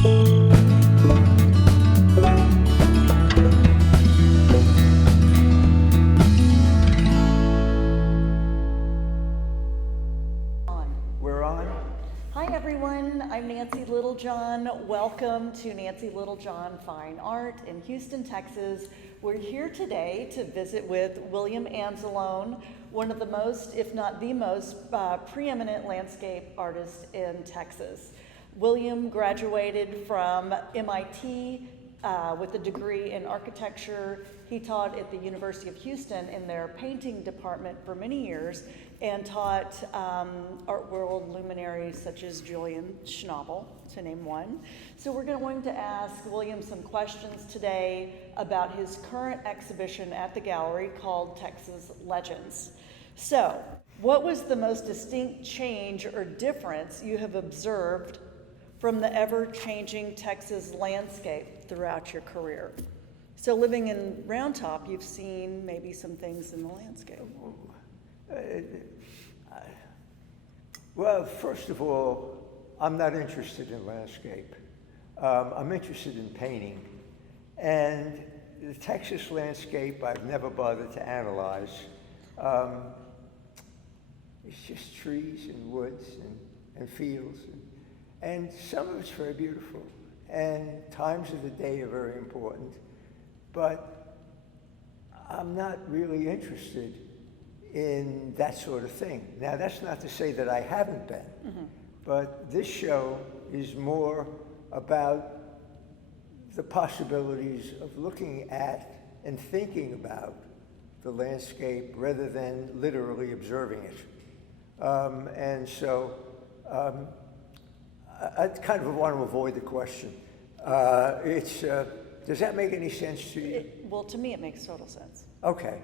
We're on. Hi everyone, I'm Nancy Littlejohn. Welcome to Nancy Littlejohn Fine Art in Houston, Texas. We're here today to visit with William Anzalone, one of the most, if not the most, preeminent landscape artists in Texas. William graduated from MIT with a degree in architecture. He taught at the University of Houston in their painting department for many years and taught art world luminaries such as Julian Schnabel, to name one. So we're going to ask William some questions today about his current exhibition at the gallery called Texas Legends. So, what was the most distinct change or difference you have observed from the ever-changing Texas landscape throughout your career? So living in Round Top, you've seen maybe some things in the landscape. Well, first of all, I'm not interested in landscape. I'm interested in painting. And the Texas landscape, I've never bothered to analyze. It's just trees and woods and fields. And some of it's very beautiful. And times of the day are very important. But I'm not really interested in that sort of thing. Now, that's not to say that I haven't been, but this show is more about the possibilities of looking at and thinking about the landscape rather than literally observing it. And so I kind of want to avoid the question. Does that make any sense to you? Well, to me, it makes total sense. Okay.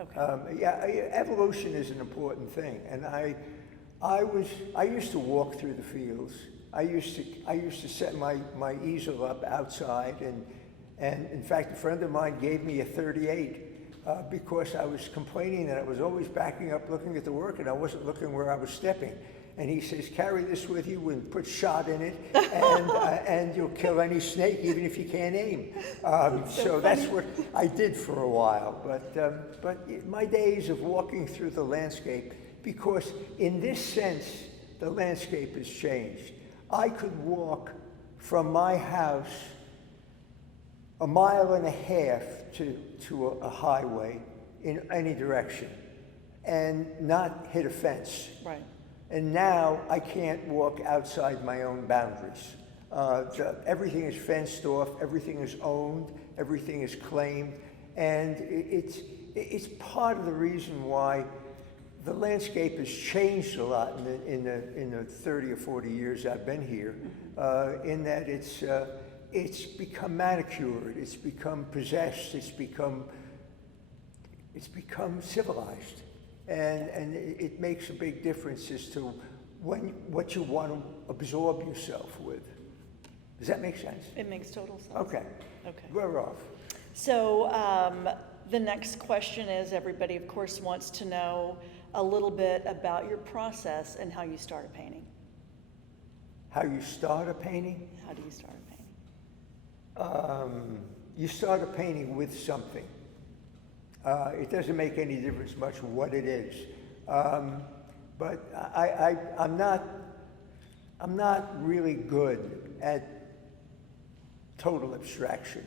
Okay. Yeah, evolution is an important thing, and I used to walk through the fields. I used to set my easel up outside, and in fact, a friend of mine gave me a 38 because I was complaining that I was always backing up, looking at the work, and I wasn't looking where I was stepping. And he says, carry this with you and put shot in it, and you'll kill any snake, even if you can't aim. So that's what I did for a while. But my days of walking through the landscape, because in this sense, the landscape has changed. I could walk from my house a mile and a half to a highway in any direction and not hit a fence. Right. And now I can't walk outside my own boundaries. Everything is fenced off, everything is owned, everything is claimed, and it's part of the reason why the landscape has changed a lot in the 30 or 40 years I've been here, in that it's become manicured, it's become possessed, it's become civilized. And it makes a big difference as to what you want to absorb yourself with. Does that make sense? It makes total sense. Okay. Okay. We're off. So the next question is, everybody, of course, wants to know a little bit about your process and how you start a painting. How you start a painting? How do you start a painting? You start a painting with something. It doesn't make any difference much what it is. But I'm not really good at total abstraction,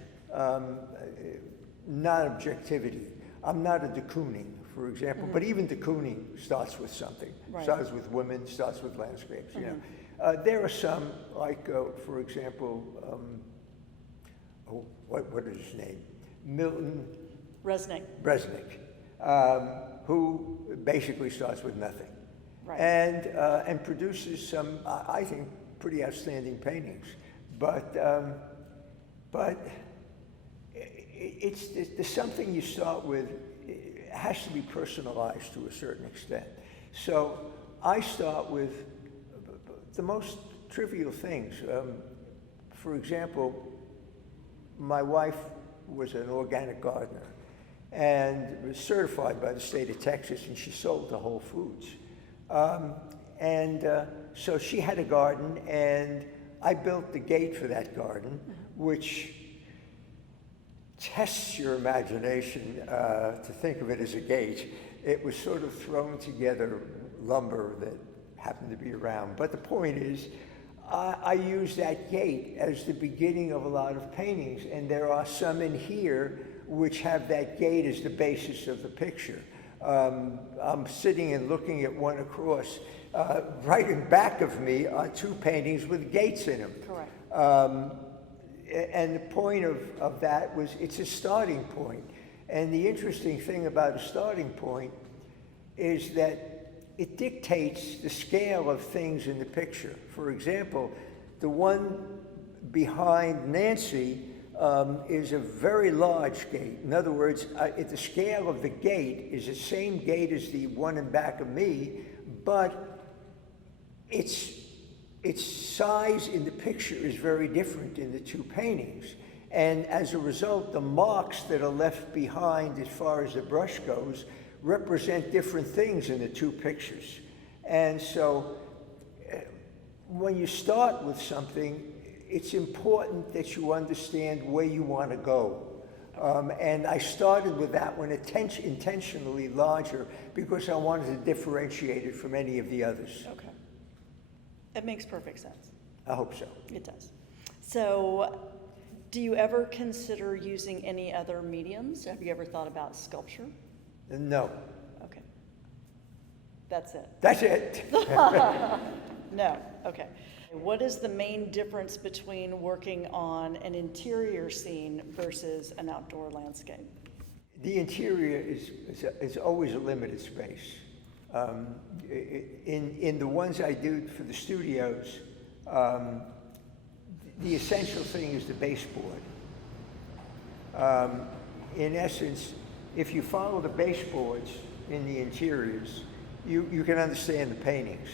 not objectivity. I'm not a de Kooning, for example, but even de Kooning starts with something. Right. Starts with women, starts with landscapes, you know. There are some, like, for example, what is his name? Milton Resnick, who basically starts with nothing, right. And produces some, I think, pretty outstanding paintings. But there's something you start with. It has to be personalized to a certain extent. So I start with the most trivial things. For example, my wife was an organic gardener and was certified by the state of Texas, and she sold to Whole Foods. So she had a garden, and I built the gate for that garden, which tests your imagination to think of it as a gate. It was sort of thrown together lumber that happened to be around. But the point is, I use that gate as the beginning of a lot of paintings, and there are some in here which have that gate as the basis of the picture. I'm sitting and looking at one across. Right in back of me are two paintings with gates in them. Correct. And the point of that was, it's a starting point. And the interesting thing about a starting point is that it dictates the scale of things in the picture. For example, the one behind Nancy is a very large gate. In other words, the scale of the gate is the same gate as the one in back of me, but its size in the picture is very different in the two paintings. And as a result, the marks that are left behind as far as the brush goes represent different things in the two pictures. And so when you start with something, it's important that you understand where you want to go. And I started with that one intentionally larger because I wanted to differentiate it from any of the others. Okay. It makes perfect sense. I hope so. It does. So, do you ever consider using any other mediums? Have you ever thought about sculpture? No. Okay. That's it. That's it. No. Okay. What is the main difference between working on an interior scene versus an outdoor landscape? The interior is always a limited space. In the ones I do for the studios, the essential thing is the baseboard. In essence, if you follow the baseboards in the interiors, you can understand the paintings.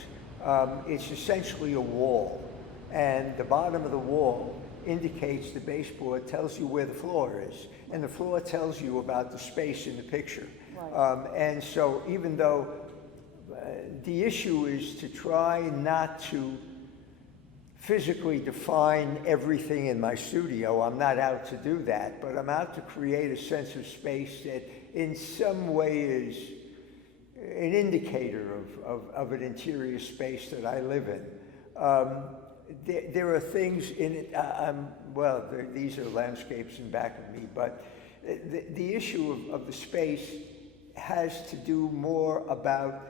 It's essentially a wall, and the bottom of the wall indicates the baseboard, tells you where the floor is, and the floor tells you about the space in the picture. Right. And so even though the issue is to try not to physically define everything in my studio. I'm not out to do that, but I'm out to create a sense of space that in some way is an indicator of an interior space that I live in. There are things in it, these are landscapes in back of me, but the issue of the space has to do more about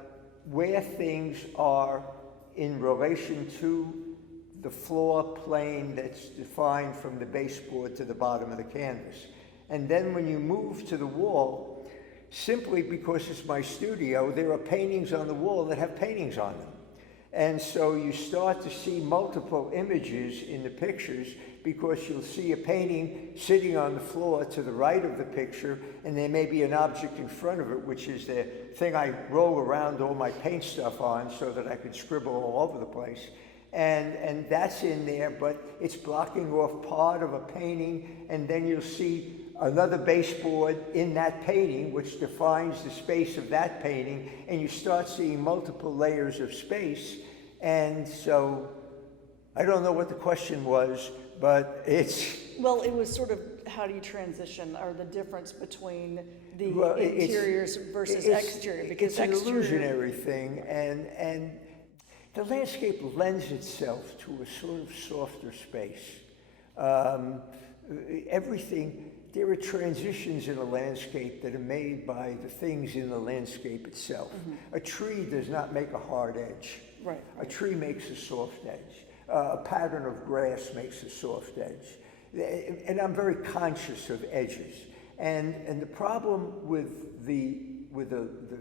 where things are in relation to the floor plane that's defined from the baseboard to the bottom of the canvas. And then when you move to the wall, simply because it's my studio, there are paintings on the wall that have paintings on them. And so you start to see multiple images in the pictures because you'll see a painting sitting on the floor to the right of the picture, and there may be an object in front of it, which is the thing I roll around all my paint stuff on so that I could scribble all over the place. And that's in there, but it's blocking off part of a painting, and then you'll see another baseboard in that painting, which defines the space of that painting, and you start seeing multiple layers of space. And so, I don't know what the question was, but it's... Well, it was sort of, how do you transition, or the difference between the interiors versus exterior? Because it's an illusionary thing, and the landscape lends itself to a sort of softer space. There are transitions in a landscape that are made by the things in the landscape itself. Mm-hmm. A tree does not make a hard edge. Right. A tree makes a soft edge. A pattern of grass makes a soft edge. And I'm very conscious of edges. And the problem with the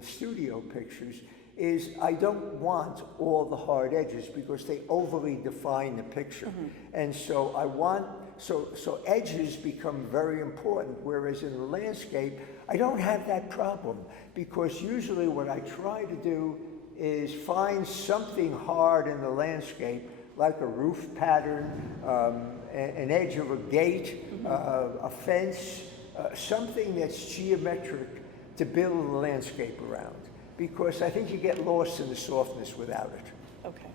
studio pictures is I don't want all the hard edges because they overly define the picture. Mm-hmm. And so I want, so edges become very important, whereas in the landscape, I don't have that problem because usually what I try to do is find something hard in the landscape, like a roof pattern, an edge of a gate, mm-hmm. A fence, something that's geometric to build the landscape around. Because I think you get lost in the softness without it. Okay.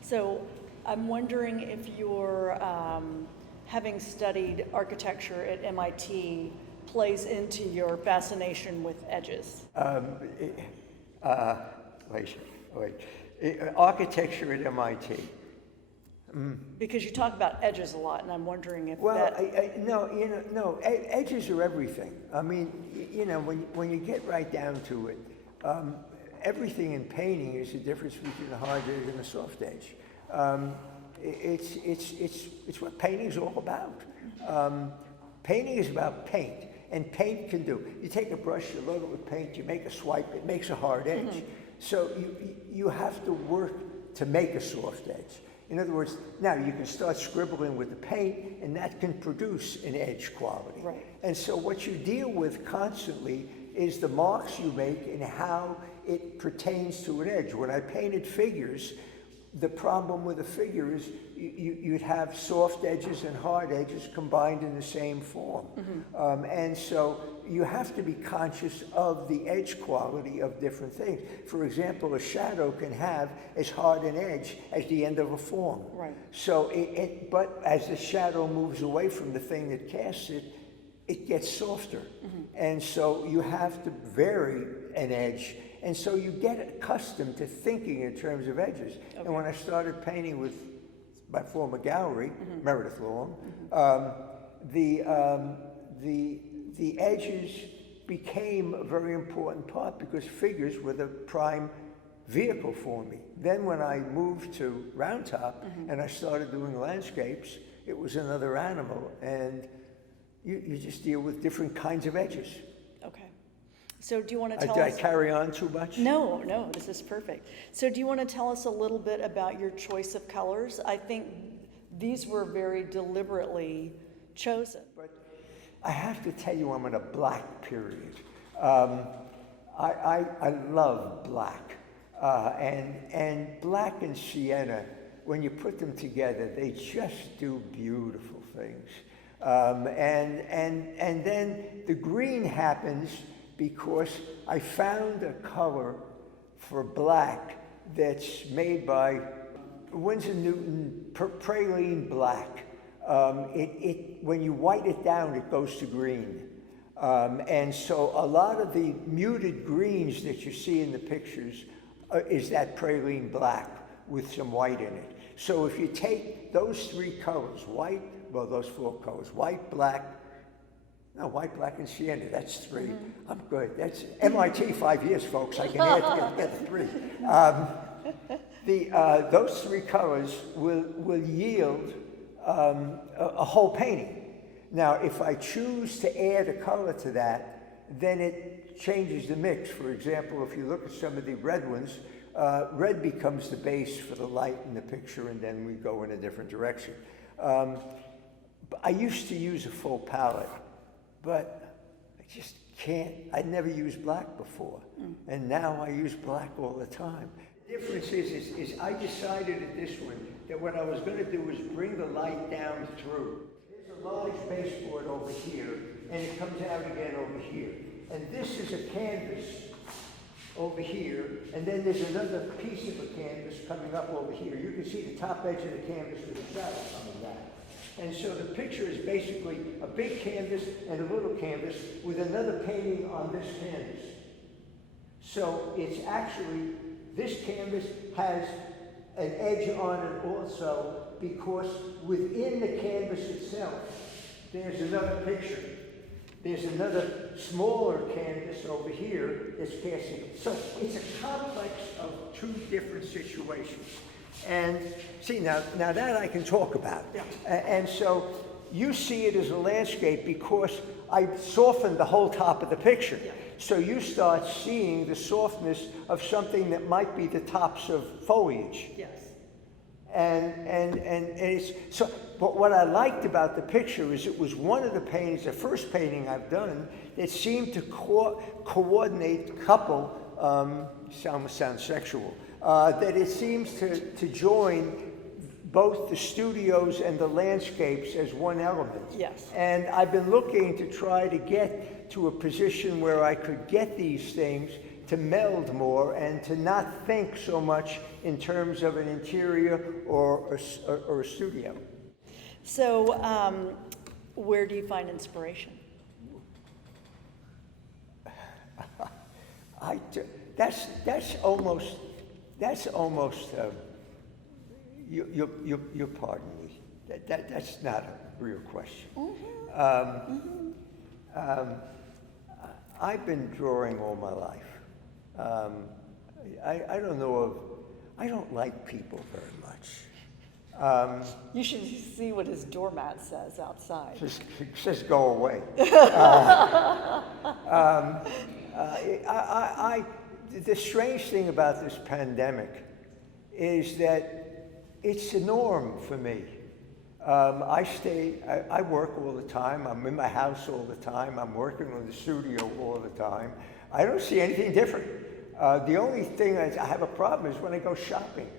So I'm wondering if you're, having studied architecture at MIT, plays into your fascination with edges. Architecture at MIT. Because you talk about edges a lot, and I'm wondering if Well, that... no, edges are everything. I mean, when you get right down to it, everything in painting is the difference between a hard edge and a soft edge. It's what painting's all about. Painting is about paint, and paint can do. You take a brush, you load it with paint, you make a swipe, it makes a hard edge. So you have to work to make a soft edge. In other words, now you can start scribbling with the paint, and that can produce an edge quality. Right. And so what you deal with constantly is the marks you make and how it pertains to an edge. When I painted figures, the problem with a figure is you'd have soft edges and hard edges combined in the same form. And so you have to be conscious of the edge quality of different things. For example, a shadow can have as hard an edge as the end of a form. Right. So but as the shadow moves away from the thing that casts it, it gets softer. And so you have to vary an edge. And so you get accustomed to thinking in terms of edges. Okay. And when I started painting with my former gallery, Meredith Long, the edges became a very important part because figures were the prime vehicle for me. Then when I moved to Round Top and I started doing landscapes, it was another animal. And you just deal with different kinds of edges. Okay. So do you want to tell Did us... I carry on too much? No, this is perfect. So do you want to tell us a little bit about your choice of colors? I think these were very deliberately chosen. But I have to tell you, I'm in a black period. I love black. And black and sienna, when you put them together, they just do beautiful things. And then the green happens because I found a color for black that's made by Winsor Newton praline black. When you white it down, it goes to green. And so a lot of the muted greens that you see in the pictures is that praline black with some white in it. So if you take those three colors, those four colors, white, black, and sienna, that's three. I'm good. That's MIT 5 years, folks. I can add together three. Those three colors will yield a whole painting. Now, if I choose to add a color to that, then it changes the mix. For example, if you look at some of the red ones, red becomes the base for the light in the picture, and then we go in a different direction. I used to use a full palette, but I just can't. I'd never used black before, and now I use black all the time. The difference is I decided at this one that what I was going to do was bring the light down through. There's a large baseboard over here, and it comes out again over here. And this is a canvas over here, and then there's another piece of a canvas coming up over here. You can see the top edge of the canvas with the shadow coming back. And so the picture is basically a big canvas and a little canvas with another painting on this canvas. So it's actually, this canvas has an edge on it also because within the canvas itself, there's another picture. There's another smaller canvas over here that's casting. So it's a complex of two different situations. And see, now that I can talk about. Yeah. And so you see it as a landscape because I softened the whole top of the picture. Yeah. So you start seeing the softness of something that might be the tops of foliage. Yes. And it's so. But what I liked about the picture is it was one of the paintings, the first painting I've done, that seemed to coordinate, couple. Sounds sexual. That it seems to join both the studios and the landscapes as one element. Yes. And I've been looking to try to get to a position where I could get these things to meld more and to not think so much in terms of an interior or a studio. So, where do you find inspiration? That's almost. You pardon me. That's not a real question. I've been drawing all my life. I don't know of. I don't like people very much. You should see what his doormat says outside. Just go away. The strange thing about this pandemic is that it's a norm for me. I work all the time. I'm in my house all the time. I'm working in the studio all the time. I don't see anything different. The only thing I have a problem is when I go shopping.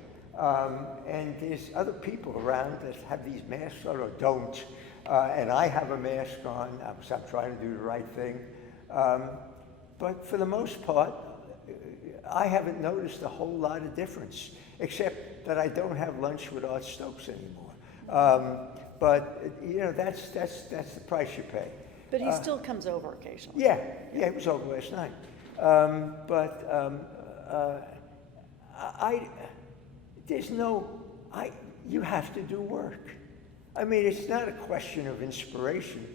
And there's other people around that have these masks on or don't. And I have a mask on. I'm trying to do the right thing. But for the most part, I haven't noticed a whole lot of difference, except that I don't have lunch with Art Stokes anymore. But you know, that's the price you pay. But he still comes over occasionally. Yeah, he was over last night. You have to do work. I mean, it's not a question of inspiration.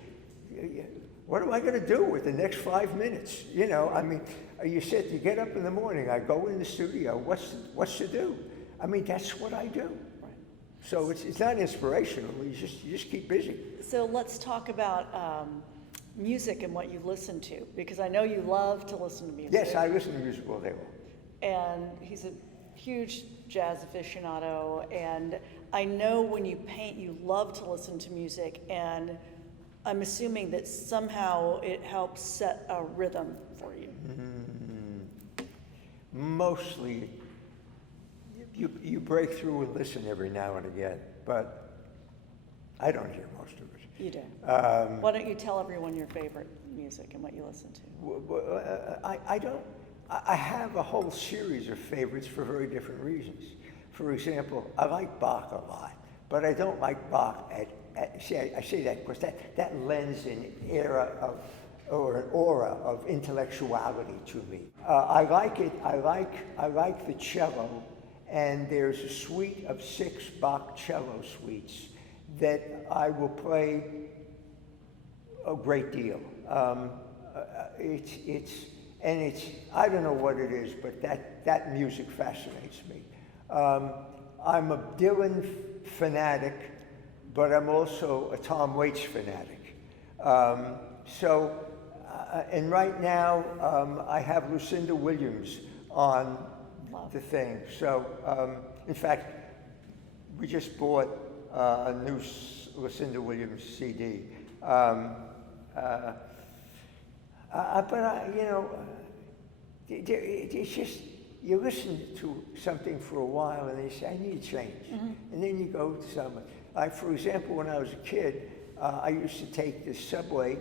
What am I going to do with the next 5 minutes? You know, I mean, you get up in the morning, I go in the studio, what's to do? I mean, that's what I do. Right. So it's not inspirational, you just keep busy. So let's talk about music and what you listen to, because I know you love to listen to music. Yes, I listen to music all day long. And he's a huge jazz aficionado, and I know when you paint, you love to listen to music, and I'm assuming that somehow it helps set a rhythm for you. Mostly, you break through and listen every now and again, but I don't hear most of it. You do. Why don't you tell everyone your favorite music and what you listen to? I don't. I have a whole series of favorites for very different reasons. For example, I like Bach a lot, but I don't like Bach I say that because that lends an aura of intellectuality to me. I like it. I like the cello, and there's a suite of 6 Bach cello suites that I will play a great deal. It's I don't know what it is, but that music fascinates me. I'm a Dylan fanatic, but I'm also a Tom Waits fanatic. And right now I have Lucinda Williams on the thing. So in fact, we just bought a new Lucinda Williams CD. It's just, you listen to something for a while and you say, I need a change. And then you go to someone. Like, for example, when I was a kid, I used to take the subway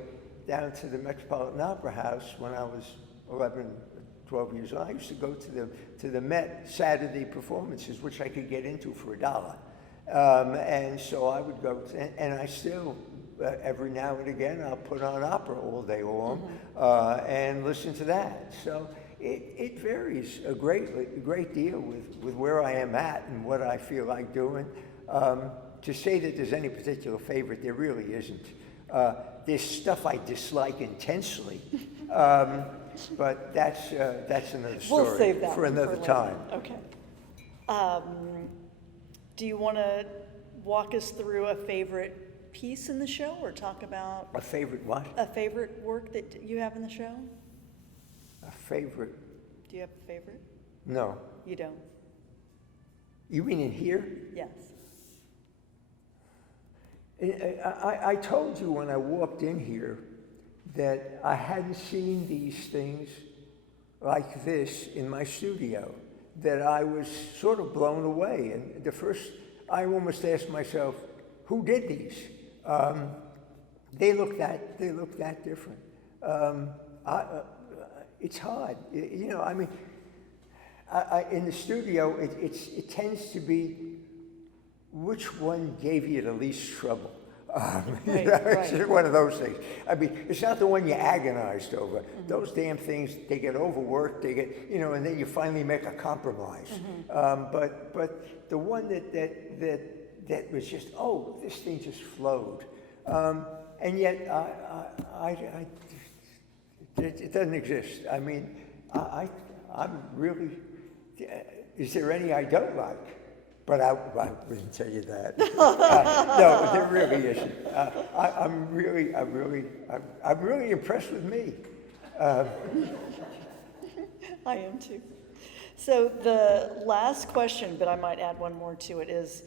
down to the Metropolitan Opera House when I was 11, 12 years old. I used to go to the Met Saturday performances, which I could get into for $1. And so I would go, and I still, every now and again, I'll put on opera all day long and listen to that. So it varies a great deal with where I am at and what I feel like doing. To say that there's any particular favorite, there really isn't. There's stuff I dislike intensely, but that's another story. We'll save that for another time. Okay. Do you want to walk us through a favorite piece in the show, or talk about A favorite what? a favorite work that you have in the show? A favorite? Do you have a favorite? No. You don't? You mean in here? Yes. I told you when I walked in here that I hadn't seen these things like this in my studio, that I was sort of blown away. And I almost asked myself, who did these? They look that different. it's hard. You know, I mean, in the studio, it tends to be which one gave you the least trouble. Right, It's right. one of those things. I mean, it's not the one you agonized over. Mm-hmm. Those damn things, they get overworked, they get, you know, and then you finally make a compromise. Mm-hmm. But the one that was just, oh, this thing just flowed. And yet, it doesn't exist. I mean, I'm really, is there any I don't like? But I wouldn't tell you that. No, there really isn't. I'm really impressed with me. I am too. So the last question, but I might add one more to it, is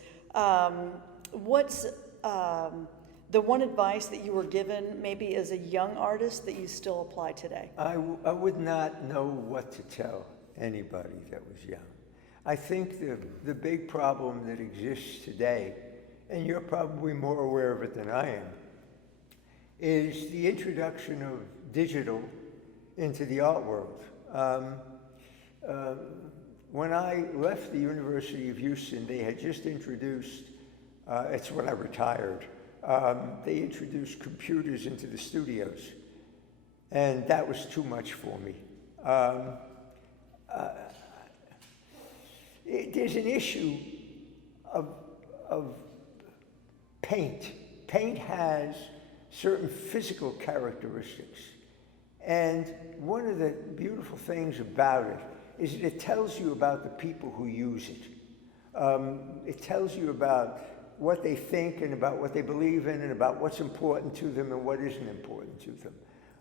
what's the one advice that you were given maybe as a young artist that you still apply today? I would not know what to tell anybody that was young. I think the big problem that exists today, and you're probably more aware of it than I am, is the introduction of digital into the art world. When I left the University of Houston, they had just introduced, it's when I retired, they introduced computers into the studios, and that was too much for me. There's an issue of paint. Paint has certain physical characteristics. And one of the beautiful things about it is that it tells you about the people who use it. It tells you about what they think and about what they believe in and about what's important to them and what isn't important to them.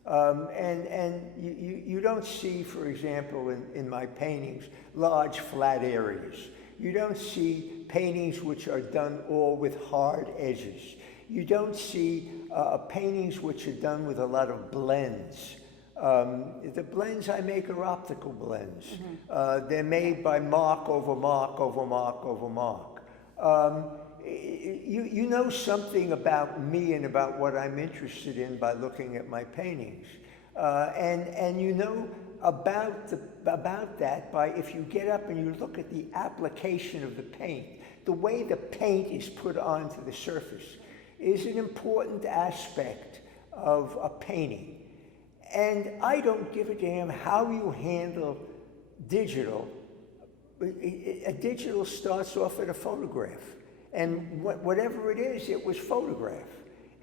And you don't see, for example, in my paintings, large flat areas. You don't see paintings which are done all with hard edges. You don't see paintings which are done with a lot of blends. The blends I make are optical blends. Mm-hmm. They're made by mark over mark over mark over mark. You know something about me and about what I'm interested in by looking at my paintings. And you know about that by if you get up and you look at the application of the paint. The way the paint is put onto the surface is an important aspect of a painting. And I don't give a damn how you handle digital. A digital starts off at a photograph. And whatever it is, it was photograph.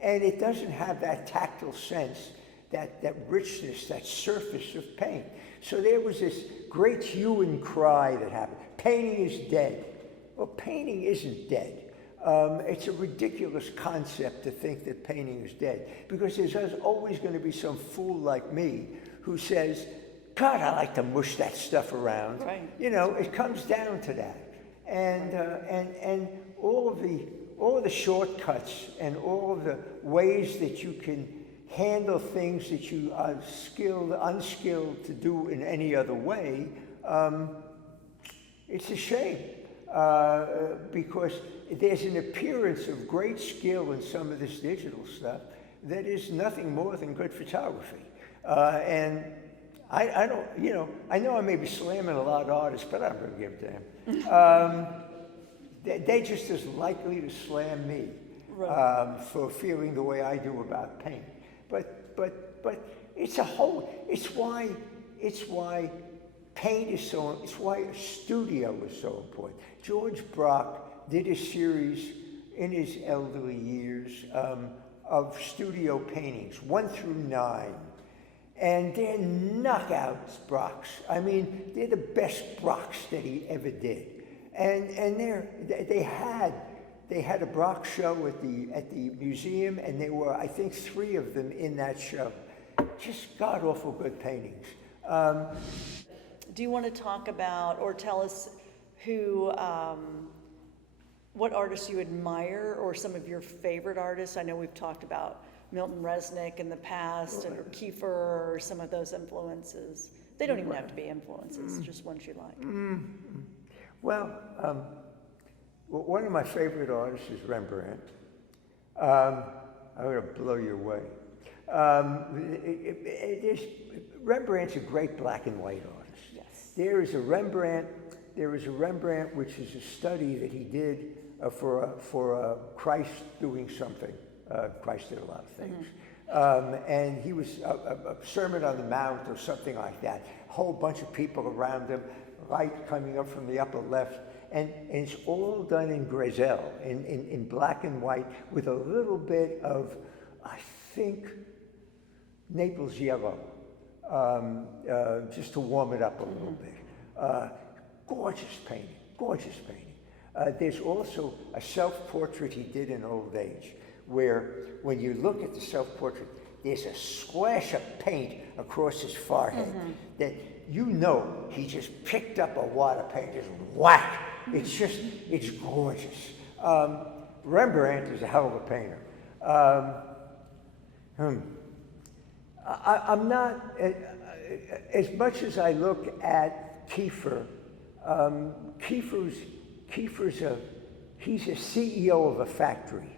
And it doesn't have that tactile sense, that richness, that surface of paint. So there was this great hue and cry that happened. Painting is dead. Well, painting isn't dead. It's a ridiculous concept to think that painting is dead, because there's always going to be some fool like me who says, God, I like to mush that stuff around. Right. You know, it comes down to that. And all of the shortcuts and all of the ways that you can handle things that you are unskilled to do in any other way, it's a shame. Because there's an appearance of great skill in some of this digital stuff that is nothing more than good photography. And I don't, you know, I know I may be slamming a lot of artists, but I don't really give a damn. They're just as likely to slam me for feeling the way I do about paint. But it's why paint is so, it's why a studio is so important. George Brock did a series in his elderly years of studio paintings, 1 through 9. And they're knockouts, Brocks. I mean, they're the best Brocks that he ever did. And they had a Brock show at the museum, and there were, I think, 3 of them in that show. Just god-awful good paintings. Do you want to talk about or tell us who, what artists you admire or some of your favorite artists? I know we've talked about Milton Resnick in the past, or Kiefer, or some of those influences. They don't even have to be influences, just ones you like. Well, one of my favorite artists is Rembrandt. I'm going to blow you away. Rembrandt's a great black and white artist. Yes. There is a Rembrandt which is a study that he did for Christ doing something. Christ did a lot of things. And he was a Sermon on the Mount or something like that. A whole bunch of people around him, light coming up from the upper left. And it's all done in Griselle, in black and white, with a little bit of, I think, Naples yellow, just to warm it up a little bit. Gorgeous painting, gorgeous painting. There's also a self-portrait he did in old age, where when you look at the self-portrait, there's a splash of paint across his forehead that you know he just picked up a wad of paint, just whack. It's gorgeous. Rembrandt is a hell of a painter. I'm not, as much as I look at Kiefer, he's a CEO of a factory.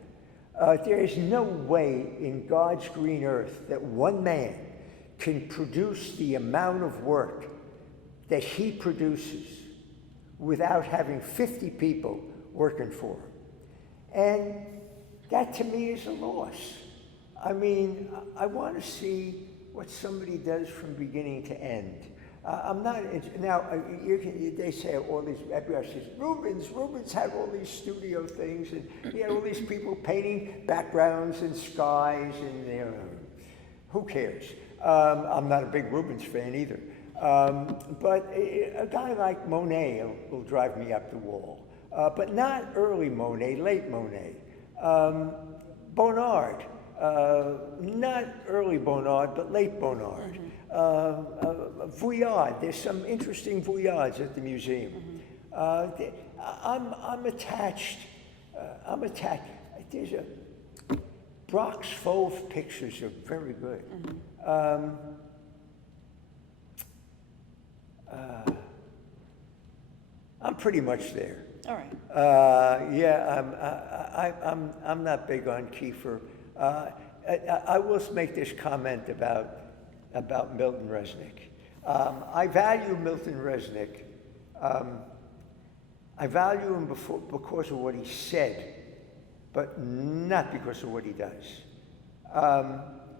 There is no way in God's green earth that one man can produce the amount of work that he produces without having 50 people working for him. And that to me is a loss. I mean, I want to see what somebody does from beginning to end. I'm not, now, they say all these, everybody says, Rubens had all these studio things, and he had all these people painting backgrounds and skies, and who cares? I'm not a big Rubens fan either. But a guy like Monet will drive me up the wall. But not early Monet, late Monet. Bonnard, not early Bonnard, but late Bonnard. Vuillard, there's some interesting Vuillards at the museum. I'm attached. There's a Brock's Fauve pictures are very good. I'm pretty much there. All right. Yeah, I'm not big on Kiefer. I will make this comment about Milton Resnick. I value Milton Resnick. I value him because of what he said, but not because of what he does.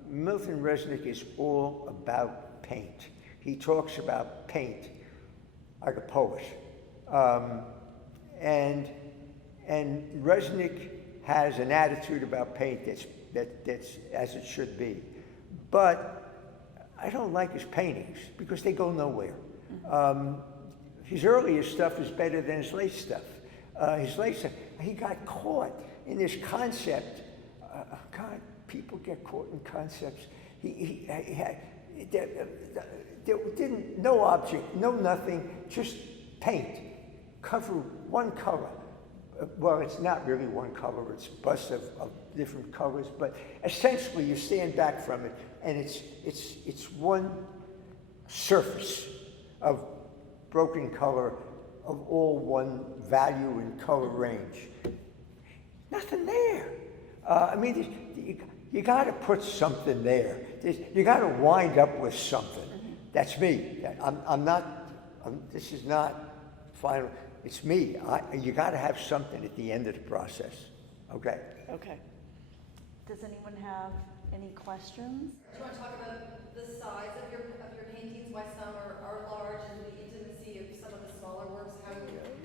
Milton Resnick is all about paint. He talks about paint like a poet. And Resnick has an attitude about paint that's as it should be. But I don't like his paintings because they go nowhere. His earlier stuff is better than his late stuff. His late stuff, he got caught in this concept. God, people get caught in concepts. He had, there didn't, no object, no nothing, just paint. Cover one color. Well, it's not really one color, it's busts of different colors, but essentially you stand back from it and it's one surface of broken color of all one value and color range. Nothing there. I mean, you got to put something there. You got to wind up with something. That's me. This is not final. It's me. You got to have something at the end of the process. Okay. Okay. Does anyone have any questions? Do you want to talk about the size of your paintings? Why some are large and the intimacy of some of the smaller works?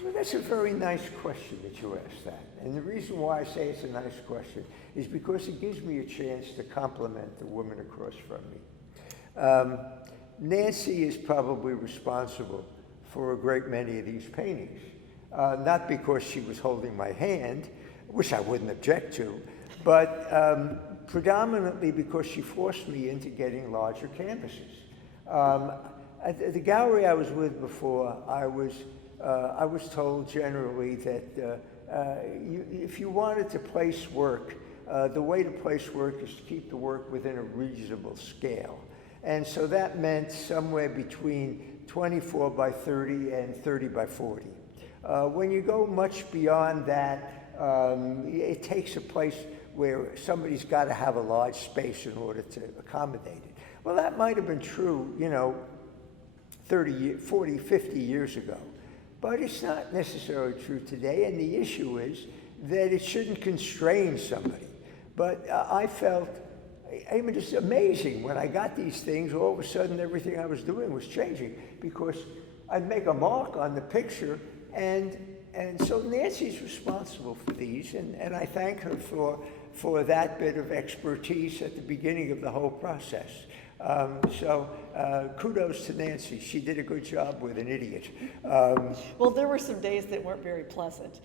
Well, that's a very nice question that you asked that. And the reason why I say it's a nice question is because it gives me a chance to compliment the woman across from me. Nancy is probably responsible for a great many of these paintings. Not because she was holding my hand, which I wouldn't object to, but predominantly because she forced me into getting larger canvases. At the gallery I was with before, I was told generally that if you wanted to place work, the way to place work is to keep the work within a reasonable scale. And so that meant somewhere between 24 by 30 and 30 by 40. When you go much beyond that, it takes a place where somebody's got to have a large space in order to accommodate it. Well, that might have been true, 40, 50 years ago. But it's not necessarily true today, and the issue is that it shouldn't constrain somebody. But I felt, it's amazing. When I got these things, all of a sudden everything I was doing was changing, because I'd make a mark on the picture, and so Nancy's responsible for these, and I thank her for that bit of expertise at the beginning of the whole process. So kudos to Nancy. She did a good job with an idiot. Well, there were some days that weren't very pleasant.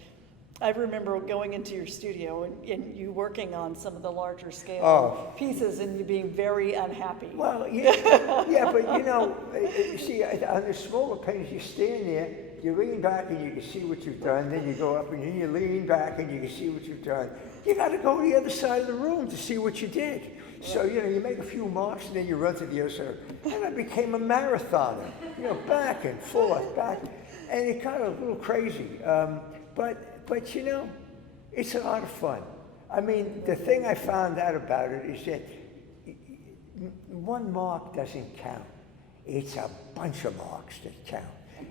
I remember going into your studio and you working on some of the larger scale pieces and you being very unhappy. Well, yeah, but see, on the smaller paintings, you stand there, you lean back and you can see what you've done, then you go up and then you lean back and you can see what you've done. You got to go to the other side of the room to see what you did. So, you make a few marks and then you run to the other side. And I became a marathoner, back and forth, back. And it got a little crazy. But it's a lot of fun. I mean, the thing I found out about it is that one mark doesn't count. It's a bunch of marks that count.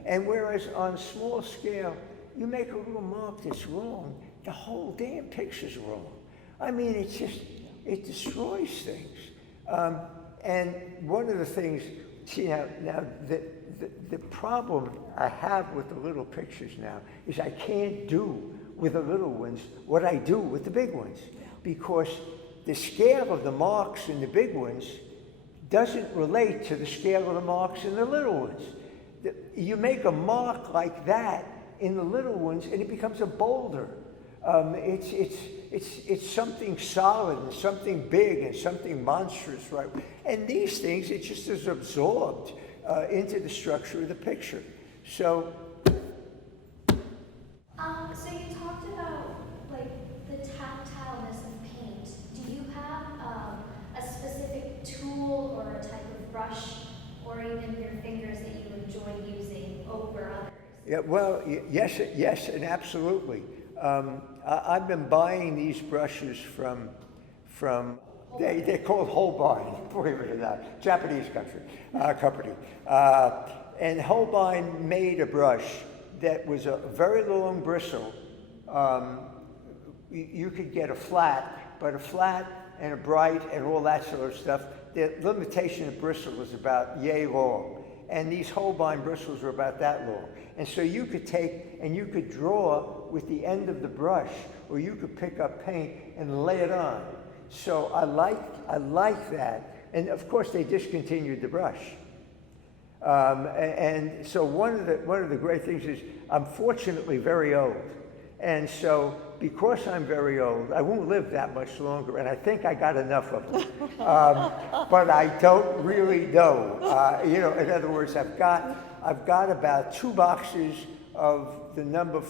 And whereas on small scale, you make a little mark that's wrong, the whole damn picture's wrong. I mean, it destroys things. And one of the things, now the problem I have with the little pictures now is I can't do with the little ones what I do with the big ones, because the scale of the marks in the big ones doesn't relate to the scale of the marks in the little ones. You make a mark like that in the little ones and it becomes a boulder. It's something solid and something big and something monstrous, right? And these things, it just is absorbed into the structure of the picture. So you talked about the tactileness of paint. Do you have a specific tool or a type of brush, or even your fingers that you enjoy using over others? yeah, well, yes, and absolutely. I've been buying these brushes from they're called Holbein, believe it or not, Japanese company. And Holbein made a brush that was a very long bristle. You could get a flat, but a flat and a bright and all that sort of stuff, the limitation of bristle was about yay long. And these Holbein bristles were about that long. And so you could take and you could draw with the end of the brush, or you could pick up paint and lay it on. So I like that. And of course they discontinued the brush. And so one of the great things is I'm fortunately very old. And so because I'm very old, I won't live that much longer, and I think I got enough of them. But I don't really know. In other words, I've got about 2 boxes of the number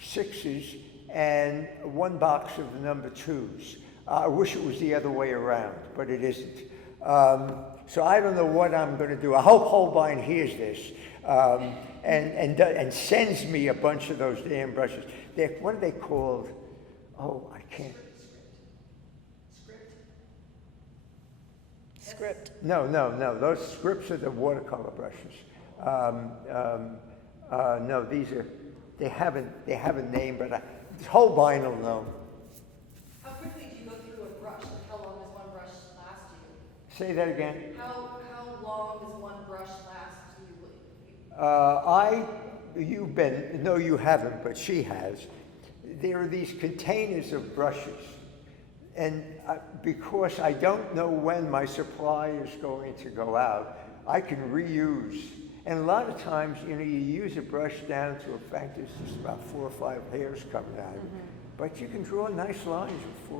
6s and 1 box of the number 2s. I wish it was the other way around, but it isn't. So I don't know what I'm going to do. I hope Holbein hears this and sends me a bunch of those damn brushes. What are they called? Oh, I can't. Script. No. Those scripts are the watercolor brushes. No, these are. They have a name, but Holbein will know. How quickly do you go through a brush? Like how long does one brush last you? Say that again. How long does one brush last you? No, you haven't, but she has. There are these containers of brushes. And because I don't know when my supply is going to go out, I can reuse. And a lot of times, you use a brush down to a fact there's just about 4 or 5 hairs coming out. But you can draw nice lines with 4